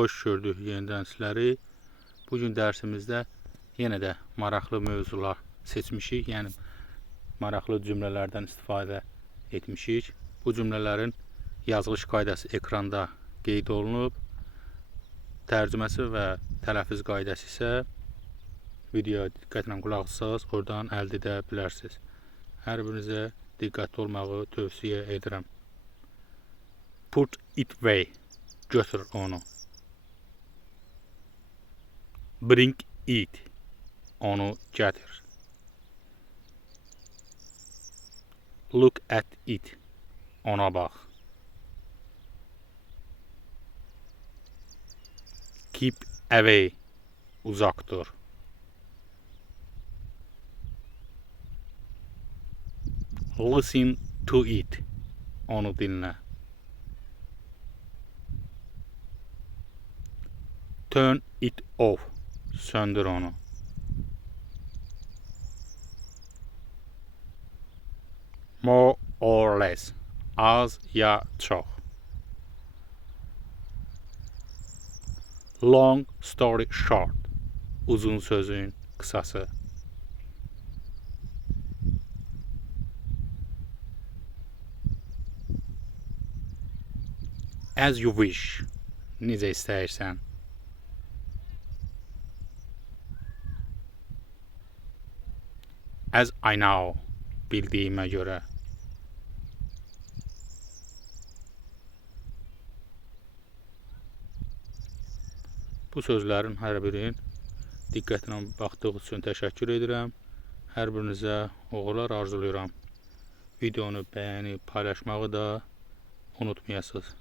xoş gördük yenidən sizləri. Bugün dərsimizdə yenə də maraqlı mövzular seçmişik. Yəni maraqlı cümlələrdən istifadə etmişik. Bu cümlələrin yazılış qaydası ekranda qeyd olunub. Tərcüməsi və tələffüz qaydası isə videoya diqqətlə qulaq assanız oradan əldə edə bilərsiniz. Hər birinizə diqqətli olmağı tövsiyə edirəm. Put it away. Götür onu. Bring it. Onu gətir. Look at it. Ona bax. Keep away. Uzaq dur. Listen to it. Onu dinlə. Turn it off. Söndür onu. More or less. Az ya çox. Long story short. Uzun sözün qısası. As you wish. Necə istəyirsən. As I know. Bildiyimə görə. Bu sözlərin hər birini diqqətlə baxdığınız üçün təşəkkür edirəm. Hər birinizə uğurlar arzulayıram. Videonu bəyənib paylaşmağı da unutmayasınız.